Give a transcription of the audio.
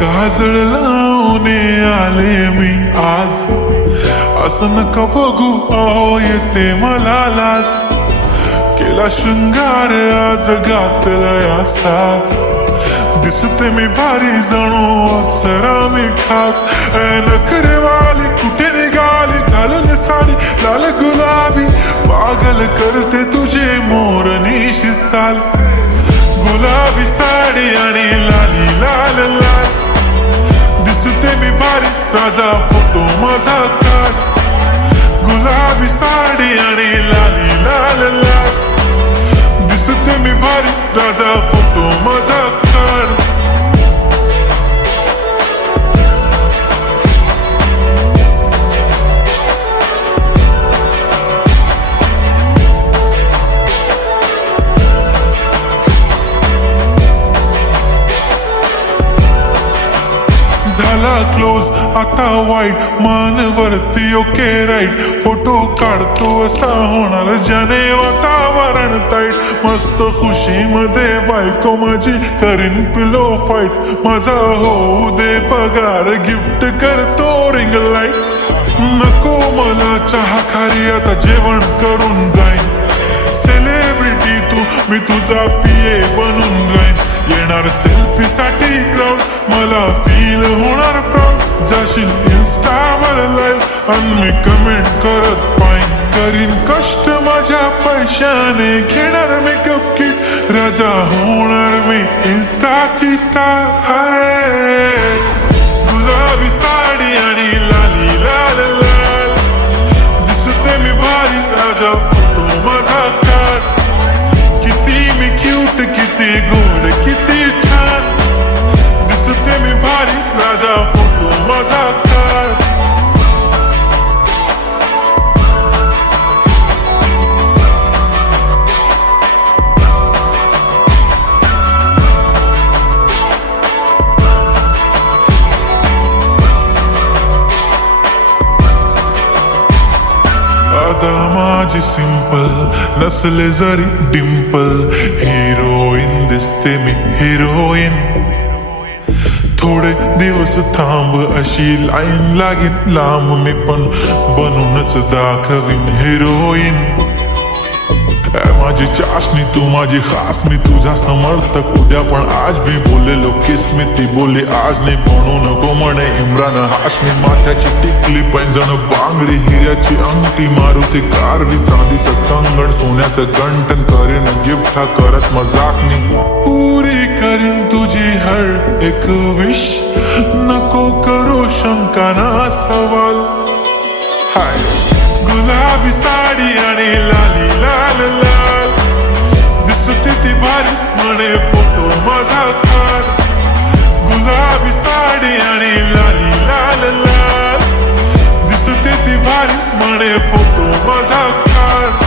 काजळ लावून आले मी आज, असं नका बघू अहो येते मला लाज. केला शृंगार आज घातलाय असाच, दिसते मी भारी जणू अप्सरा मी खास. नखरेवाली कुठे निघाली घालून साडी लाल गुलाबी, पागल करते तुझे मोरनीशी चाल. गुलाबी साडी आणि लाली लाल लाल, दिसते मी भारी राजा फोटो माझा काढ. गुलाबी साडी आणि लाली लाल लाल, दिसते मी भारी राजा फोटो माझा काढ. झाला क्लोज आता वाईट, मान वरती ओके राईट. फोटो काढतो असा होणार ज्याने वातावरण ताईट. मस्त खुशी मध्ये बायको माझी करीन पिलो फाईट. माझा होऊ दे पगार गिफ्ट करतो रिंग लाईट. नको मला चहा खारी आता जेवण करून जाईन. सेलिब्रिटी तू मी तुझा पिये बनून राहीन. येणार सेल्फी साठी क्राऊड मला फील होणार प्राऊड. जाशील इन्स्टावर लाईव्ह आणि मी कमेंट करत पाईन. करीन कष्ट माझ्या पैशाने घेणार मेकअप किट. राजा होणार मी इन्स्टाची स्टार. हाय गुलाबी साडी आणि लाली लाल लाल, दिसते मी भारी राजा फोटो माझा काढ. किती मी क्यूट किती गोड किती छान, दिसते मी भारी राजा फोटो माझा काढ. आता माझी सिंपल नसले जरी डिंपल, हिरोईन दिसते मी हिरोईन. थोडे दिवस थांब अशी लाईन लागेल लांब, मी पण बनूनच दाखवीन हिरोईन. माझी चाशनी तू माझी खास, मी तुझा समर्थक उद्या पण आज भी बोलेलो किस मी. ती बोली आज नाही बनू नको म्हणे इम्रान हाशमी. माथ्याची टिकली पैंजण बांगडी हिऱ्याची अंगठी, मारुती कारवी चांदीचं कंगण सोन्याचं गंटन. करीन गिफ्ट हा करत मजाक मी. पुरी करीन तुझी हर एक विश, नको करू शंका ना सवाल. हाय गुलाबी साडी आणि लाली लाल लाल, दिसते ती भारी म्हणे फोटो माझा काढ. गुलाबी साडी आणि लाली लाल लाल, दिसते ती भारी म्हणे फोटो माझा काढ.